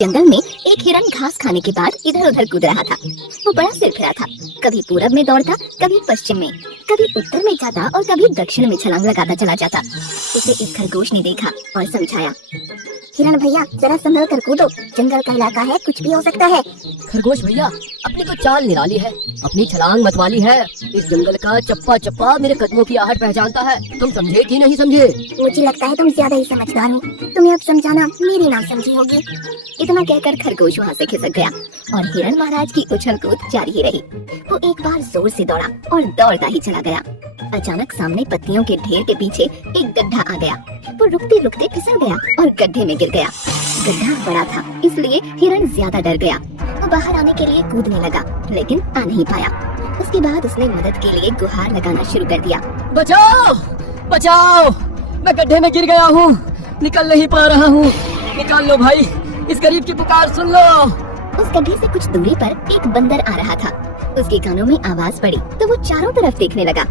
जंगल में एक हिरन घास खाने के बाद इधर उधर कूद रहा था। वो बड़ा सिरफिरा था, कभी पूरब में दौड़ता, कभी पश्चिम में, कभी उत्तर में जाता और कभी दक्षिण में छलांग लगाता चला जाता। उसे एक खरगोश ने देखा और समझाया, हिरन भैया जरा संभल कर कूदो, जंगल का इलाका है, कुछ भी हो सकता है। खरगोश भैया अपनी तो चाल निराली है, अपनी छलांग मतवाली है। इस जंगल का चप्पा चप्पा मेरे कदमों की आहट पहचानता है। तुम समझे कि नहीं समझे? मुझे लगता है तुम ज्यादा ही समझदार हो, तुम्हें अब समझाना मेरी ना समझी होगी। इतना कहकर खरगोश वहाँ से खिसक गया और हिरन महाराज की उछल कूद जारी ही रही। वो एक बार जोर से दौड़ा और दौड़ता ही चला गया। अचानक सामने पत्तियों के ढेर के पीछे एक गड्ढा आ गया। वो रुकते रुकते फिसल गया और गड्ढे में गिर गया। गड्ढा बड़ा था, इसलिए हिरन ज्यादा डर गया। वो बाहर आने के लिए कूदने लगा, लेकिन आ नहीं पाया। उसके बाद उसने मदद के लिए गुहार लगाना शुरू कर दिया। बचाओ बचाओ, मैं गड्ढे में गिर गया हूँ, निकल नहीं पा रहा हूँ, निकाल लो भाई, इस गरीब की पुकार सुन लो। उस गड्ढे से कुछ दूरी पर एक बंदर आ रहा था। उसके कानों में आवाज पड़ी तो वो चारों तरफ देखने लगा।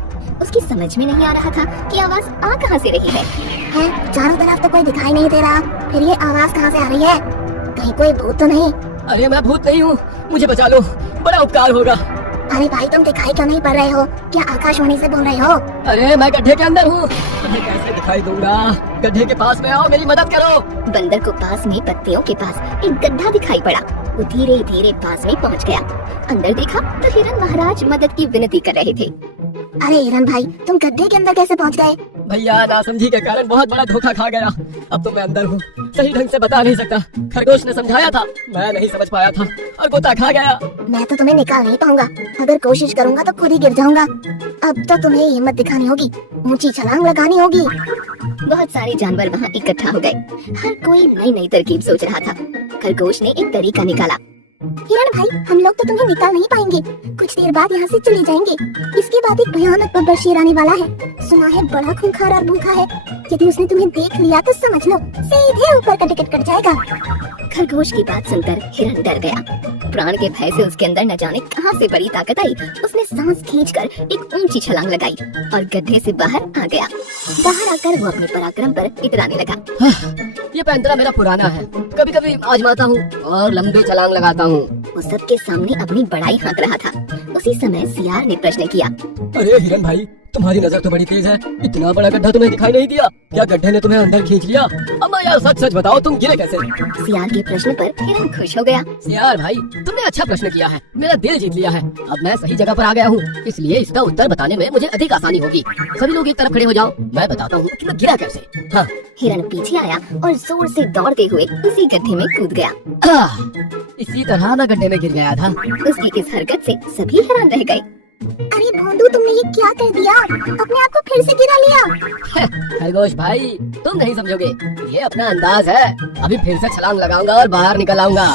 उसकी समझ में नहीं आ रहा था कि आवाज आ कहाँ से रही है। चारों तरफ तो कोई दिखाई नहीं दे रहा, फिर ये आवाज कहाँ से आ रही है? कहीं कोई भूत तो नहीं? अरे मैं भूत नहीं हूँ, मुझे बचा लो, बड़ा उपकार होगा। अरे भाई तुम दिखाई क्यों नहीं पड़ रहे हो? क्या आकाशवाणी से बोल रहे हो? अरे मैं गड्ढे के अंदर हूँ, तुम्हें कैसे दिखाई दूंगा? गड्ढे के पास में आओ, मेरी मदद करो। बंदर को पास में पत्तियों के पास एक गड्ढा दिखाई पड़ा। वो धीरे धीरे पास में पहुँच गया। अंदर देखा तो हिरन महाराज मदद की विनती कर रहे थे। अरे हिरन भाई, तुम गड्ढे के अंदर कैसे पहुँच गए? भैया नासमझी के कारण बहुत बड़ा धोखा खा गया। अब तो मैं अंदर हूँ, सही ढंग से बता नहीं सकता। खरगोश ने समझाया था, मैं नहीं समझ पाया था और गोता खा गया। मैं तो तुम्हें निकाल नहीं पाऊंगा, अगर कोशिश करूंगा तो खुद ही गिर जाऊंगा। अब तो तुम्हें हिम्मत दिखानी होगी, ऊंची छलांग लगानी होगी। बहुत सारे जानवर वहाँ इकट्ठा हो गए। हर कोई नई नई तरकीब सोच रहा था। खरगोश ने एक तरीका निकाला। हिरन भाई, हम लोग तो तुम्हें निकाल नहीं पाएंगे, कुछ देर बाद यहाँ से चले जाएंगे। इसके बाद एक भयानक बब्बर शेर आने वाला है। सुना है बड़ा खूंखार और भूखा है। यदि उसने तुम्हें देख लिया तो समझ लो सीधे ऊपर का टिकट कट जाएगा। खरगोश की बात सुनकर हिरन डर गया। प्राण के भय से उसके अंदर न जाने कहां से बड़ी ताकत आई। उसने सांस खींचकर एक ऊंची छलांग लगाई और गड्ढे से बाहर आ गया। बाहर आकर वो अपने पराक्रम पर इतराने लगा। ये पैंतरा मेरा पुराना है, कभी कभी आजमाता हूँ और लंबी छलांग लगाता हूँ। वो सबके सामने अपनी बड़ाई हाँक रहा था। उसी समय सियार ने प्रश्न किया, अरे हिरन भाई, तुम्हारी नजर तो बड़ी तेज है, इतना बड़ा गड्ढा तुम्हें दिखाई नहीं दिया? क्या गड्ढे ने तुम्हें अंदर खींच लिया? अम्मा यार सच सच बताओ, तुम गिरे कैसे? सियार के प्रश्न पर हिरन खुश हो गया। सियार भाई, तुमने अच्छा प्रश्न किया है, मेरा दिल जीत लिया है। अब मैं सही जगह पर आ गया हूँ, इसलिए इसका उत्तर बताने में मुझे अधिक आसानी होगी। सभी लोग एक तरफ खड़े हो जाओ, मैं बताता हूँ कि मैं गिरा कैसे। हाँ। हिरन पीछे आया और जोर से दौड़ते हुए उसी गड्ढे में कूद गया। इसी तरह मैं गड्ढे में गिर गया था। उसकी इस हरकत से सभी हैरान रह गए। अरे भोंदू, तुमने ये क्या कर दिया? अपने आप को फिर से गिरा लिया। खरगोश भाई, तुम नहीं समझोगे, ये अपना अंदाज है। अभी फिर से छलांग लगाऊंगा और बाहर निकल आऊंगा।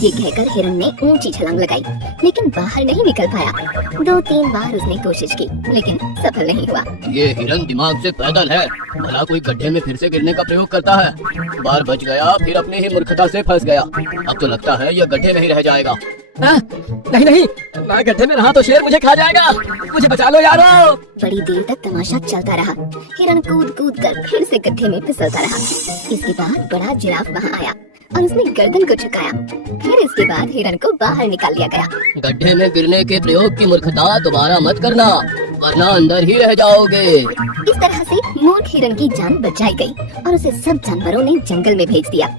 ये कहकर हिरन ने ऊंची छलांग लगाई, लेकिन बाहर नहीं निकल पाया। 2-3 बार उसने कोशिश की, लेकिन सफल नहीं हुआ। ये हिरन दिमाग से पैदल है, भला कोई गड्ढे में फिर से गिरने का प्रयोग करता है। बार बच गया, फिर अपनी ही मूर्खता से फंस गया। अब तो लगता है यह गड्ढे में ही रह जाएगा। नहीं नहीं, मैं गड्ढे में रहा तो शेर मुझे खा जाएगा, मुझे बचा लो यारो। बड़ी देर तक तमाशा चलता रहा। हिरन कूद कूद कर फिर से गड्ढे में फिसलता रहा। इसके बाद बड़ा जिराफ वहाँ आया और उसने गर्दन को झुकाया। फिर इसके बाद हिरन को बाहर निकाल लिया गया। गड्ढे में गिरने के प्रयोग की मूर्खता दोबारा मत करना, वरना अंदर ही रह जाओगे। इस तरह से मूर्ख हिरन की जान बचाई गई और उसे सब जानवरों ने जंगल में भेज दिया।